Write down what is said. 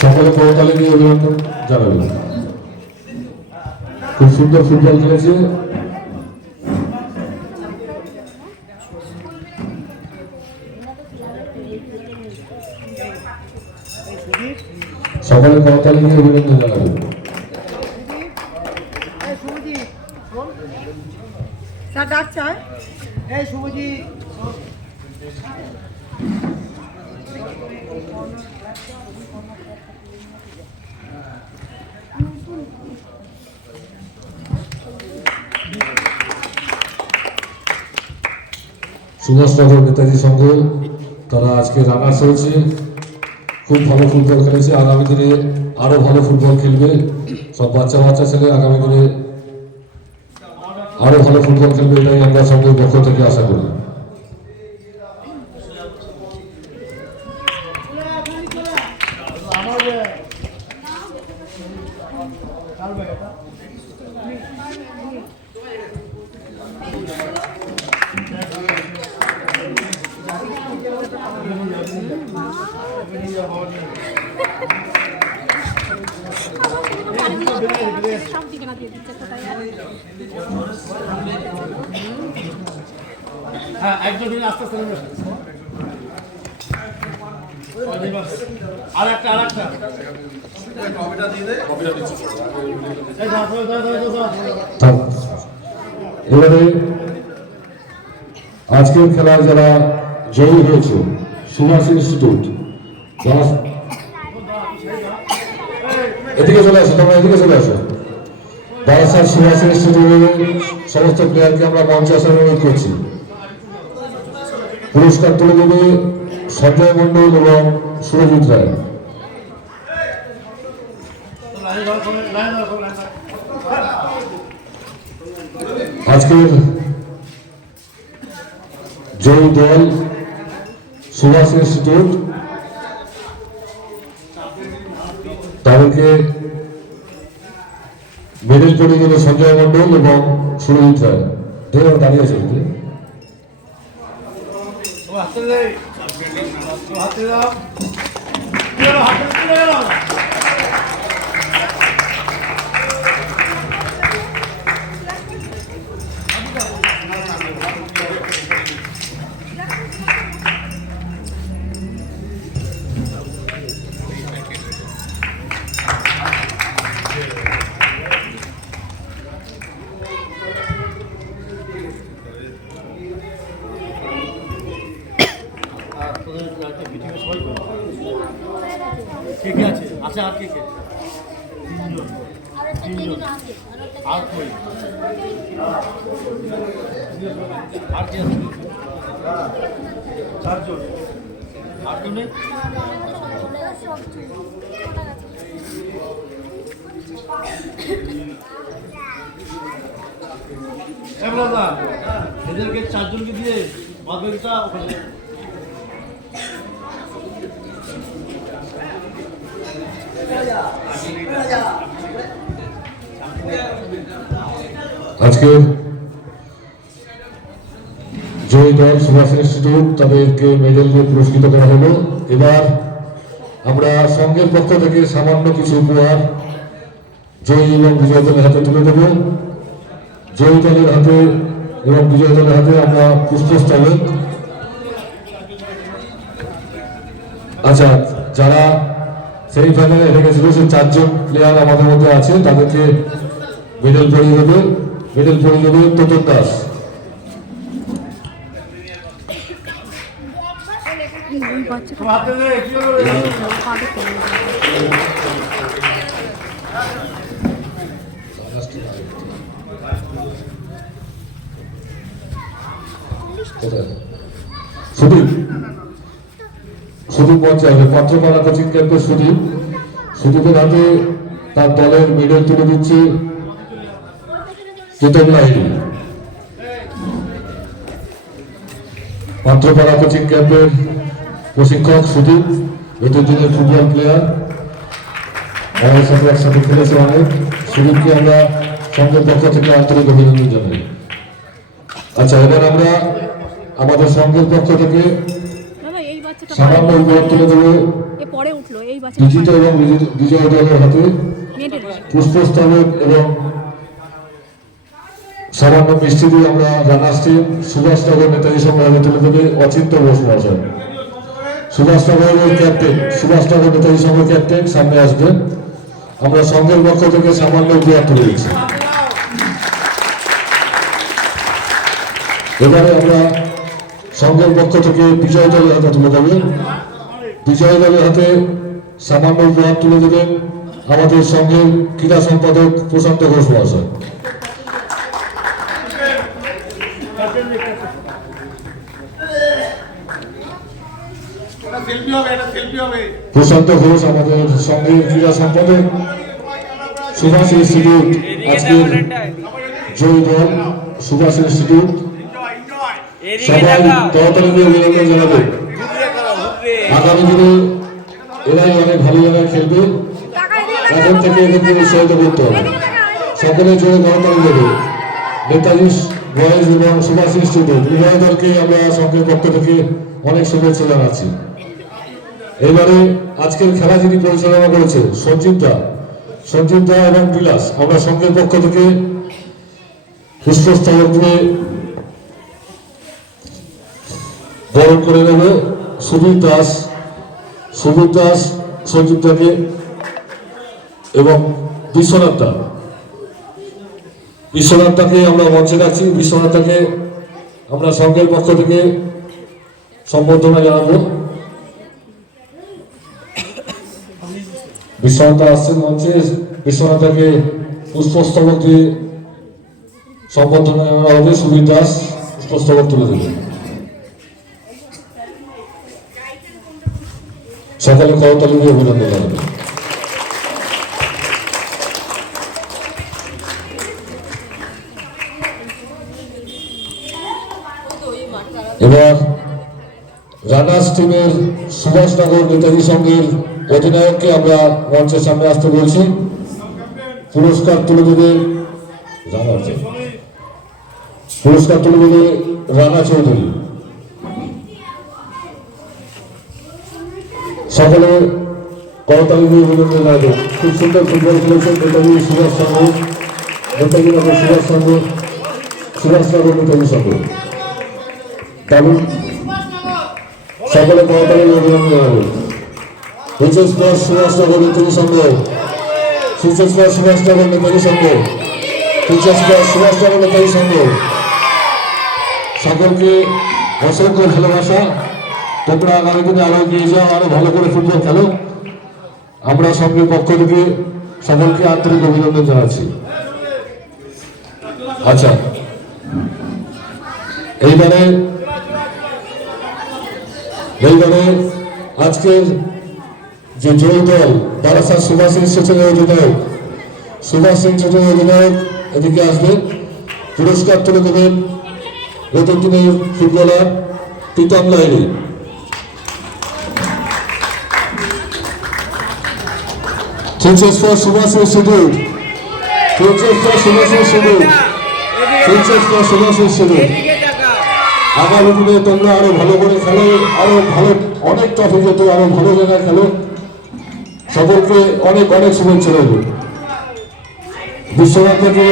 সকলে করতালি দিয়ে অভিনন্দন জানাবেন। খুব সুন্দর ফুটবল খেলেছে। সকলে করতালি দিয়ে অভিনন্দন জানাবেন। সুভাষনগর নেতাজি সংঘ তারা আজকে রানার্স হয়েছে, খুব ভালো ফুটবল খেলেছে। আগামী দিনে আরো ভালো ফুটবল খেলবে। সব বাচ্চা ছেলে আগামী দিনে আরো ভালো ফুটবল খেলবে, এটাই আমরা সংঘের পক্ষ থেকে আশা করি। এবারে আজকের খেলায় যারা জয়ী হয়েছে, সুভাষ ইনস্টিটিউট, এদিকে চলে আসো, তোমরা এদিকে চলে আসো। বারাসাত সুভাষ ইনস্টিটিউটের সমস্ত প্লেয়ারকে আমরা মঞ্চে আসার অনুরোধ করছি। পুরস্কার তুলে দেবে সঞ্জয় মন্ডল এবং সুরজিৎ রায়। আজকের জয়ী দল সুভাষ ইনস্টিটিউট, তাদেরকে মেডেল পড়ে গেল সঞ্জয় মন্ডল এবং সুরজিৎ রায়। দাঁড়িয়ে আছে এদেরকে চারজনকে দিয়ে বাদবাকিটা ওখানে আজকে জয়ী দল সুভাষ ইনস্টিটিউট, তাদেরকে মেডেল দিয়ে পুরস্কৃত করা হলো। এবার আমরা সংঘের পক্ষ থেকে সামান্য কিছু উপহার জয়ী এবং বিজয় দলের হাতে তুলে দেব। জয়ী দলের হাতে এবং বিজয় দলের হাতে আমরা পুষ্পস্তবক। আচ্ছা, যারা সেমিফাইনালে হেরে গেছিল সে 4 জন প্লেয়ার আমাদের মধ্যে আছে, তাদেরকে মেডেল পরিয়ে দেবে। তোতন দাস। সুদীপ মঞ্চে আসবে, পাত্রপাড়া কোচিং ক্যাম্পের সুদীপের হাতে তার দলের মেডেল তুলে দিচ্ছে কেতন লাহিড়ী। পান্থপাড়া কোচিং ক্যাম্পের প্রশিক্ষক সুদীপ, এতদিনের ফুটবল প্লেয়ার, আমাদের সাথে একসাথে খেলেছে অনেক। সুদীপকে আমরা সংঘের পক্ষ থেকে আন্তরিক অভিনন্দন জানাই। আচ্ছা, এবার আমরা আমাদের সংঘের পক্ষ থেকে সামান্য উপহার তুলে দেবো বিজিত এবং বিজয় দলের হাতে পুষ্পস্তবক এবং সামান্য মিষ্টি দিয়ে আমরা জানাচ্ছি সুভাষনগর নেতাজি সংগ্রামে তুলে দেবে অচিন্ত বোস মহাশয়। সুভাষনগরের ক্যাপ্টেন, সুভাষনগর নেতাজি সংঘ ক্যাপ্টেন সামনে আসবেন। আমরা সংঘের পক্ষ থেকে সামান্য উপহার তুলে দিচ্ছি। এবারে আমরা সংঘের পক্ষ থেকে বিজয় দলের হাতে তুলে দেবেন। বিজয় দলের হাতে সামান্য উপহার তুলে দেবেন আমাদের সংঘের ক্রীড়া সম্পাদক প্রশান্ত ঘোষ মহাশয়। প্রশান্ত ঘোষ আমাদের সংঘের ক্রীড়া সম্পাদক। সুভাষ ইনস্টিটিউট আজকের জয়ী দল সুভাষ ইনস্টিটিউট, সবাই তাড়াতাড়ি অভিনন্দন জানাবে। আগামী দিনে এরাই অনেক ভালো জায়গায় খেলবে, এখন থেকে এদেরকে উৎসাহিত করতে হবে। সকলে জোরে তাড়াতাড়ি দেবে। নেতাজি বয়েজ এবং সুভাষ ইনস্টিটিউট উভয় দলকে আমরা সংঘের পক্ষ থেকে অনেক শুভেচ্ছা জানাচ্ছি। এবারে আজকের খেলা যিনি পরিচালনা করেছে সঞ্জীব দা এবং বিলাস, আমরা সংঘের পক্ষ থেকে পুষ্পস্তবক দিয়ে বরণ করে নেব সুবীর দাস সঞ্জীব দাকে এবং বিশ্বনাথ দাকে আমরা মঞ্চে রাখছি। বিশ্বনাথ দাকে আমরা সংঘের পক্ষ থেকে সম্বর্ধনা জানাবো। বিশ্বনাথ আসছেন মঞ্চে, বিশ্বনাথ দাকে পুষ্পস্তবক দিয়ে সম্বর্ধনা জানানো হবে। সুবীর দাস পুষ্পস্তবক তুলে দেবে। সকালে করতালি দিয়ে অভিনন্দন জানাবে। এবার রানার্স টিমের সুভাষনগর নেতাজি সংঘের অধিনায়ককে আমরা মঞ্চের সামনে আসতে বলছি। পুরস্কার তুলে দেবে রানা চৌধুরী। সকলে করতালি দিয়ে অভিনন্দন জানাবে। খুব সুন্দর ফুটবল খেলেছেন নেতাজি সুভাষনগর নেতাজি সংঘ। দারুণ, সকলে করতালি দিয়ে অভিনন্দন জানাবে। সুভাষনগর নেতাজি সংঘ, সুভাষনগর নেতাজি সংঘ, সুভাষনগর নেতাজি সংঘ। সকলকে অসংখ্য ভালোবাসা। তোমরা আগামী দিনে আরো এগিয়ে যাও, আরো ভালো করে ফুটবল খেলো। আমরা সংঘের পক্ষ থেকে সকলকে আন্তরিক অভিনন্দন জানাচ্ছি। আচ্ছা, এইবারে আজকের যে জয়ী দল বারাসাত সুভাষ ইনস্টিটিউটের অধিনায়ক এদিকে আসবেন, পুরস্কার তুলে দেবেন নতুন দিনের footballer Pritam Lahiri. Princess for Subhash Institute. আগামী দিনে তোমরা আরো ভালো করে খেলো, আরো ভালো অনেক ট্রফি যেত, আরো ভালো জায়গায় খেলো। সকলকে অনেক শুভেচ্ছা রইল। বিশ্বনাথ থেকে